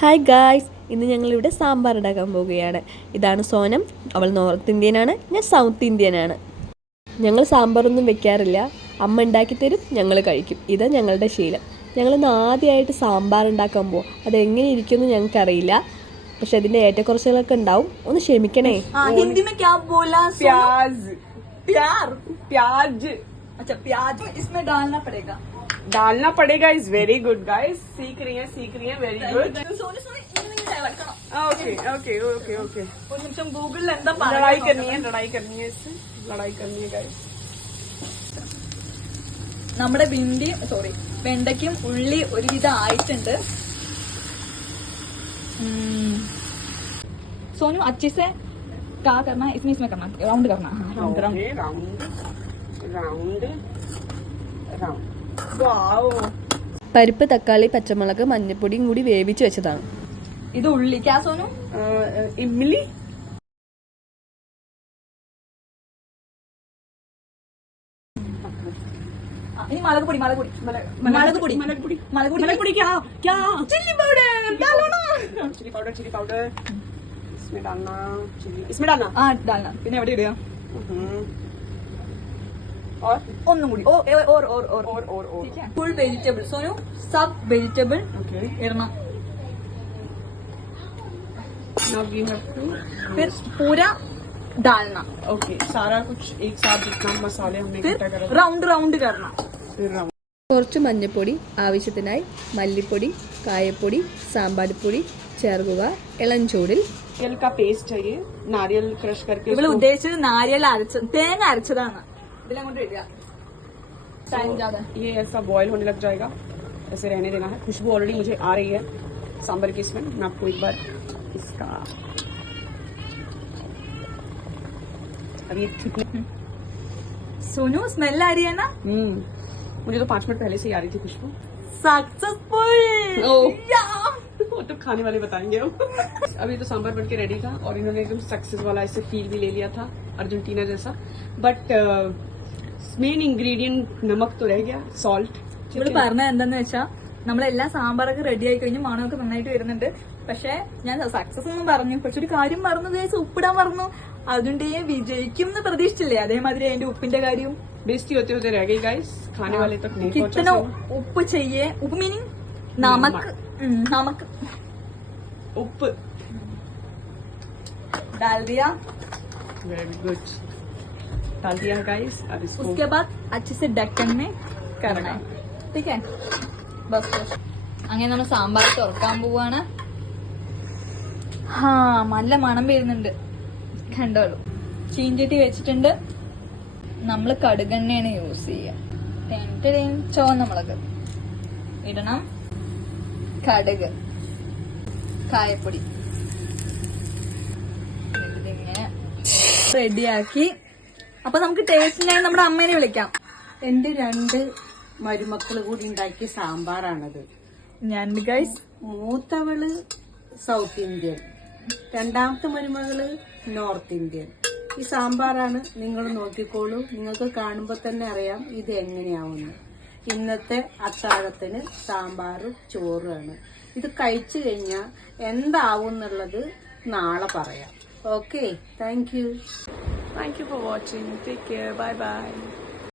Hi guys, ഇന്ന് ഞങ്ങളിവിടെ സാമ്പാർ ഉണ്ടാക്കാൻ പോവുകയാണ്. ഇതാണ് സോനം. അവൾ നോർത്ത് ഇന്ത്യനാണ്, ഞാൻ സൗത്ത് ഇന്ത്യനാണ്. ഞങ്ങൾ സാമ്പാറൊന്നും വെക്കാറില്ല, അമ്മ ഉണ്ടാക്കി തരും, ഞങ്ങൾ കഴിക്കും. ഇതാണ് ഞങ്ങളുടെ ശീലം. ഞങ്ങളിന്ന് ആദ്യമായിട്ട് സാമ്പാർ ഉണ്ടാക്കുമ്പോൾ അതെങ്ങനെ ഇരിക്കുമെന്ന് ഞങ്ങൾക്കറിയില്ല. പക്ഷെ അതിൻ്റെ ഏറ്റക്കുറച്ചുകളൊക്കെ ഉണ്ടാവും, ഒന്ന് ക്ഷമിക്കണേ. डालना पड़ेगा इज वेरी गुड गाइस. सीख रही है very good. Okay okay okay okay Google लड़ाई करनी है इससे लड़ाई करनी है गाइस. നമ്മുടെ വെണ്ടയ്ക്കും ഉള്ളി ഒരുവിധം ആയിട്ടുണ്ട്. सोनू अच्छे से क्या करना है, इसमें करना, राउंड करना. Round round round. പരിപ്പ്, തക്കാളി, പച്ചമുളക്, മഞ്ഞപ്പൊടിയും കൂടി വേവിച്ച് വെച്ചതാണ്. ഇത് ഉള്ളി. ക്യാ സോനു? ഇമ്ലി. ഇനി മുളകുപൊടി क्या चिल्ली पाउडर इसमें डालना. डालना. പിന്നെ എവിടെ ഇടുക? और ഒന്നും കൂടി. फुल वेजिटेबल सोनू, सब vegetable इड़ना. now we have to फिर पूरा डालना. ओके सारा कुछ एक साथ जितना मसाले हमने इकट्ठा करा राउंड करना. കുറച്ച് മഞ്ഞൾപ്പൊടി, ആവശ്യത്തിനായി മല്ലിപ്പൊടി, കായപ്പൊടി, സാമ്പാർപ്പൊടി ചേർക്കുക. ഇളം ചൂടിൽ नारियल का पेस्ट चाहिए. नारियल क्रश करके ഇവിടെ ഉദ്ദേശിച്ചത് നാരിയൽ തേങ്ങ അരച്ചതാണ്. ഇതിലങ്ങോട്ട് ഇടുക. टाइम ज्यादा. ये ऐसा बॉईल होने लग जाएगा, ऐसे रहने देना है. खुशबू ऑलरेडी मुझे आ रही है सांबर की स्मेल. मैं आपको एक बार इसका अभी सोनू स्मेल आ रही है ना? मुझे तो 5 मिनट पहले से ही आ रही थी खुशबू. सक्सेसफुल. वो तो खाने वाले बताएंगे अब. अभी तो सांबर बन के रेडी था और इन्होंने एकदम सक्सेस वाला ऐसे फील भी ले लिया था, अर्जेंटीना जैसा. बट മെയിൻ ഇൻഗ്രീഡിയന്റ് നമക് तो रह गया, സോൾട്ട്. ഇവിടെ പറഞ്ഞത് എന്താന്ന് വെച്ചാൽ നമ്മളെല്ലാം സാമ്പാറൊക്കെ റെഡി ആയി കഴിഞ്ഞു, മണമൊക്കെ നന്നായിട്ട് വരുന്നുണ്ട്. പക്ഷെ ഞാൻ സക്സസ് ഒന്നും പറഞ്ഞു, പക്ഷെ ഒരു കാര്യം മറന്നു ഗൈസ്, ഉപ്പിടാൻ മറന്നു. അതുകൊണ്ട് വിജയിക്കും എന്ന് പ്രതീക്ഷിച്ചില്ലേ, അതേമാതിരി അതിന്റെ ഉപ്പിന്റെ കാര്യം बेइज्जती होते होते रह गई गाइस. खाने वाले तक नहीं पहुंचा. कितना उप्पु चाहिए? उप्पु मीनिंग नमक. उप्पु डाल दिया. Very good. डाल दिया गाइस. अब इसको उसके बाद अच्छे से ढक्कन में करना है. ठीक है, बस. അങ്ങനെ നമ്മൾ സാമ്പാർ തുറക്കാൻ പോവാണ്. നല്ല മണം വരുന്നുണ്ട്, കണ്ടോളൂ. ചീഞ്ചട്ടി വെച്ചിട്ടുണ്ട്. നമ്മൾ കടുകെണ്ണയാണ് യൂസ് ചെയ്യുക. ചുവന്ന മുളക് ഇടണം, കടുക്, കായപ്പൊടി. ഇതിങ്ങനെ റെഡിയാക്കി. അപ്പൊ നമുക്ക് ടേസ്റ്റിനായി നമ്മുടെ അമ്മേനെ വിളിക്കാം. എന്റെ 2 മരുമക്കള് കൂടി ഉണ്ടാക്കിയ സാമ്പാറാണത്. ഞാൻ ഗൈസ്, മൂത്തവള് സൗത്ത് ഇന്ത്യൻ, രണ്ടാമത്തെ മരുമകള് നോർത്ത് ഇന്ത്യൻ. ഈ സാമ്പാറാണ്. നിങ്ങൾ നോക്കിക്കോളൂ, നിങ്ങൾക്ക് കാണുമ്പോൾ തന്നെ അറിയാം ഇത് എങ്ങനെയാവുന്നു. ഇന്നത്തെ അത്താഴത്തിന് സാമ്പാറും ചോറുമാണ്. ഇത് കഴിച്ചു കഴിഞ്ഞാൽ എന്താവും എന്നുള്ളത് നാളെ പറയാം. Okay, thank you for watching. Take care. Bye bye.